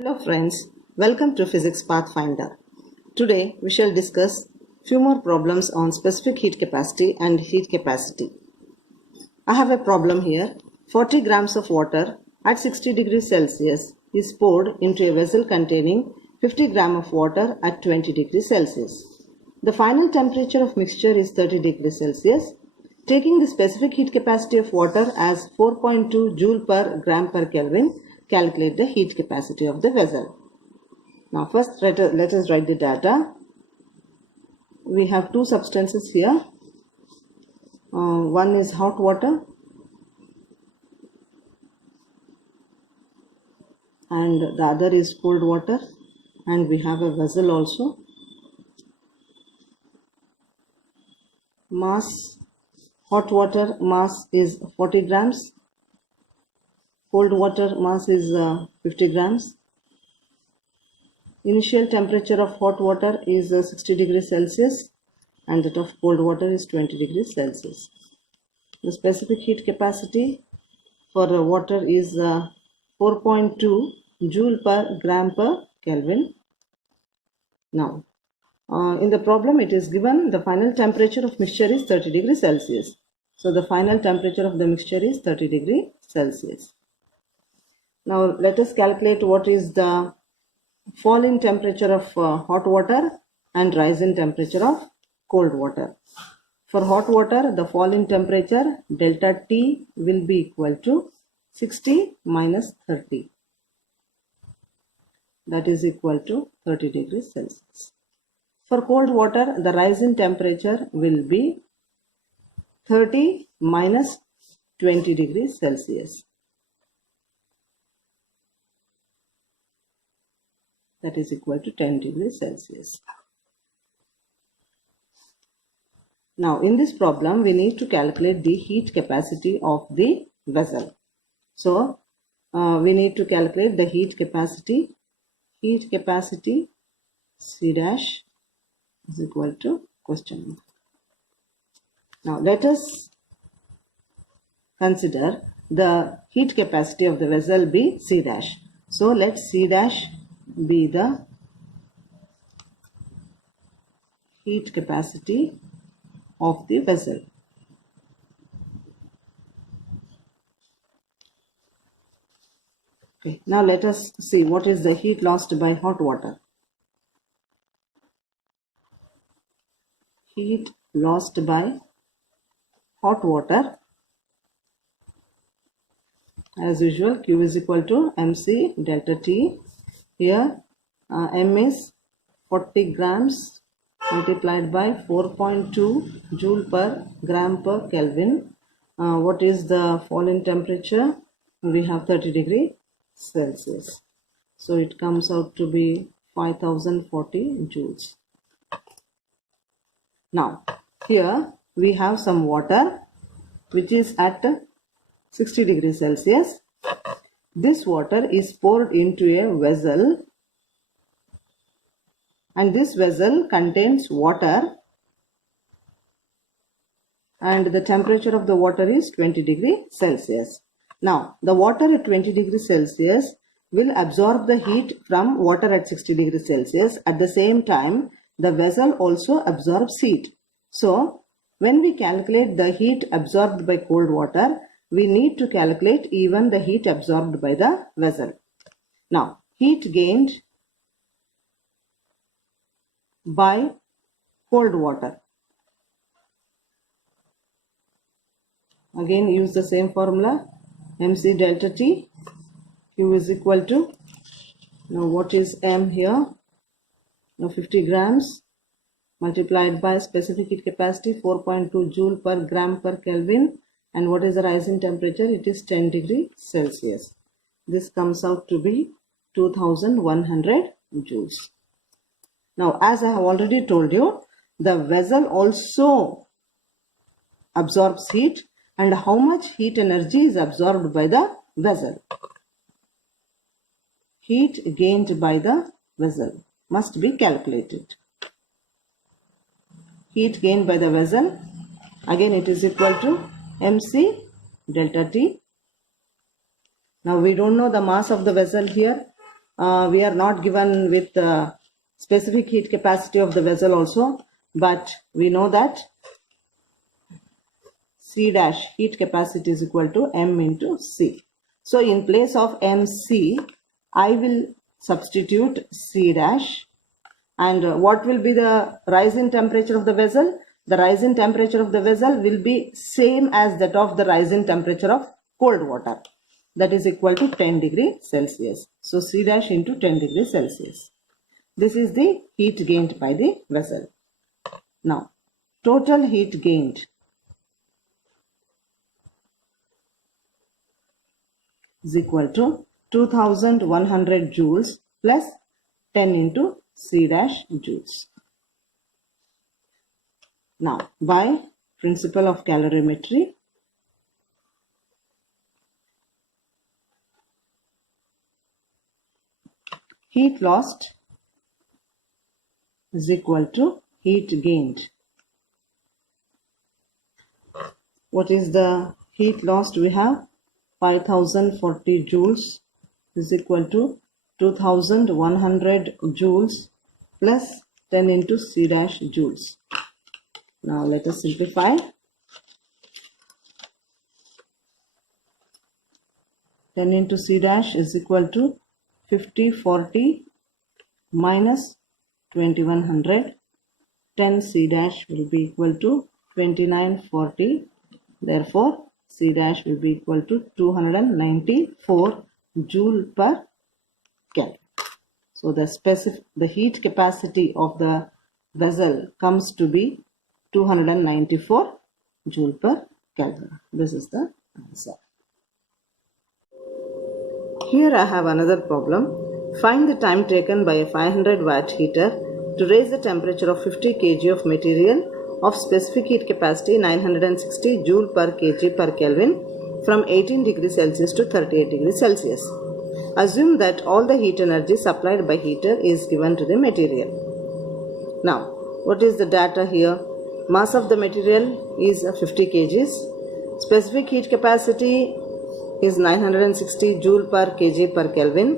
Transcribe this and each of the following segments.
Hello friends, welcome to Physics Pathfinder. Today we shall discuss few more problems on specific heat capacity and heat capacity. I have a problem here. 40 grams of water at 60 degrees Celsius is poured into a vessel containing 50 grams of water at 20 degrees Celsius. The final temperature of mixture is 30 degrees Celsius. Taking the specific heat capacity of water as 4.2 joule per gram per Kelvin, calculate the heat capacity of the vessel. Now first let us write the data. We have two substances here. One is hot water and the other is cold water, and we have a vessel also. Mass, hot water mass is 40 grams, cold water mass is 50 grams. Initial temperature of hot water is 60 degrees Celsius and that of cold water is 20 degrees Celsius. The specific heat capacity for the water is 4.2 joule per gram per Kelvin. Now, in the problem it is given the final temperature of mixture is 30 degrees Celsius. So the final temperature of the mixture is 30 degrees Celsius. Now let us calculate what is the fall in temperature of hot water and rise in temperature of cold water. For hot water, the fall in temperature delta T will be equal to 60 minus 30. That is equal to 30 degrees Celsius. For cold water, the rise in temperature will be 30 minus 20 degrees Celsius. That is equal to 10 degrees Celsius. Now in this problem we need to calculate the heat capacity of the vessel. So we need to calculate the heat capacity. Heat capacity C dash is equal to question mark. Now let us consider the heat capacity of the vessel be C dash. So let C dash be the heat capacity of the vessel. Okay, now let us see what is the heat lost by hot water. Heat lost by hot water, as usual, Q is equal to MC delta T. Here M is 40 grams multiplied by 4.2 joule per gram per Kelvin. What is the fall in temperature? We have 30 degrees Celsius. So it comes out to be 5040 joules. Now here we have some water which is at 60 degrees Celsius. This water is poured into a vessel and this vessel contains water and the temperature of the water is 20 degrees Celsius. Now the water at 20 degrees Celsius will absorb the heat from water at 60 degrees Celsius. At the same time the vessel also absorbs heat. So when we calculate the heat absorbed by cold water, we need to calculate even the heat absorbed by the vessel. Now, heat gained by cold water. Again, use the same formula. MC delta T. Q is equal to, now what is M here? Now 50 grams multiplied by specific heat capacity 4.2 joule per gram per Kelvin. And what is the rise in temperature? It is 10 degrees Celsius. This comes out to be 2100 joules. Now, as I have already told you, the vessel also absorbs heat, and how much heat energy is absorbed by the vessel? Heat gained by the vessel must be calculated. Heat gained by the vessel, again it is equal to MC delta T. Now we don't know the mass of the vessel here. we are not given with specific heat capacity of the vessel also, but we know that C dash heat capacity is equal to M into C. So in place of MC, I will substitute C dash. And what will be the rise in temperature of the vessel? The rise in temperature of the vessel will be same as that of the rise in temperature of cold water. That is equal to 10 degrees Celsius. So C dash into 10 degrees Celsius. This is the heat gained by the vessel. Now, total heat gained is equal to 2100 joules plus 10 into C dash joules. Now, by principle of calorimetry, heat lost is equal to heat gained. What is the heat lost? We have 5040 joules is equal to 2100 joules plus 10 into C dash joules. Now let us simplify. 10 into C dash is equal to 5040 minus 2100. 10 C dash will be equal to 2940. Therefore, C dash will be equal to 294 joule per Kelvin. So the heat capacity of the vessel comes to be 294 joule per Kelvin. This is the answer. Here I have another problem. Find the time taken by a 500 watt heater to raise the temperature of 50 kg of material of specific heat capacity 960 joule per kg per Kelvin from 18 degrees Celsius to 38 degrees Celsius. Assume that all the heat energy supplied by heater is given to the material. Now, what is the data here? Mass of the material is 50 kgs. Specific heat capacity is 960 joule per kg per Kelvin.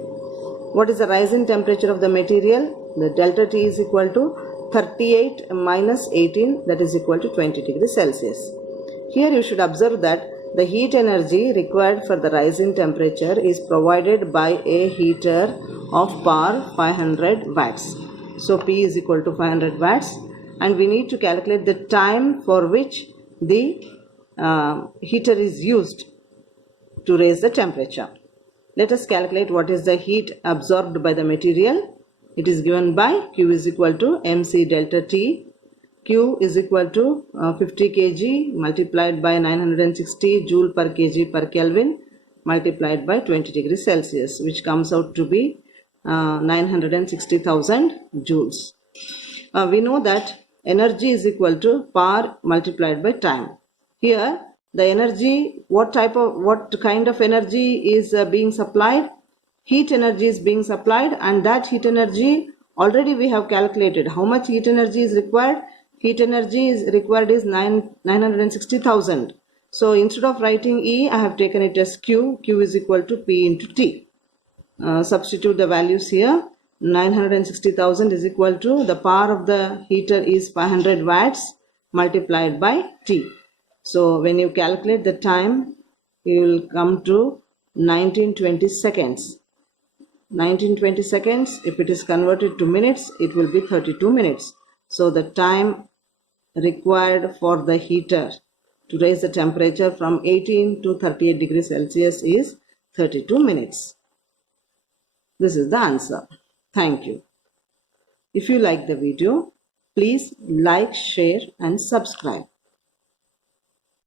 What is the rise in temperature of the material? The delta T is equal to 38 minus 18, that is equal to 20 degrees Celsius. Here you should observe that the heat energy required for the rise in temperature is provided by a heater of power 500 watts. So P is equal to 500 watts, and we need to calculate the time for which the heater is used to raise the temperature. Let us calculate what is the heat absorbed by the material. It is given by Q is equal to MC delta T. Q is equal to 50 kg multiplied by 960 joule per kg per Kelvin multiplied by 20 degrees Celsius, which comes out to be 960,000 joules. We know that energy is equal to power multiplied by time. Here the energy, what kind of energy is being supplied? Heat energy is being supplied, and that heat energy already we have calculated. How much heat energy is required? Heat energy is required is 960,000. So instead of writing E, I have taken it as Q. Q is equal to P into T. Substitute the values here. 960,000 is equal to the power of the heater is 500 watts multiplied by T. So when you calculate the time, you will come to 1920 seconds. 1920 seconds, if it is converted to minutes, it will be 32 minutes. So the time required for the heater to raise the temperature from 18 to 38 degrees Celsius is 32 minutes. This is the answer. Thank you. If you like the video, please like, share and subscribe.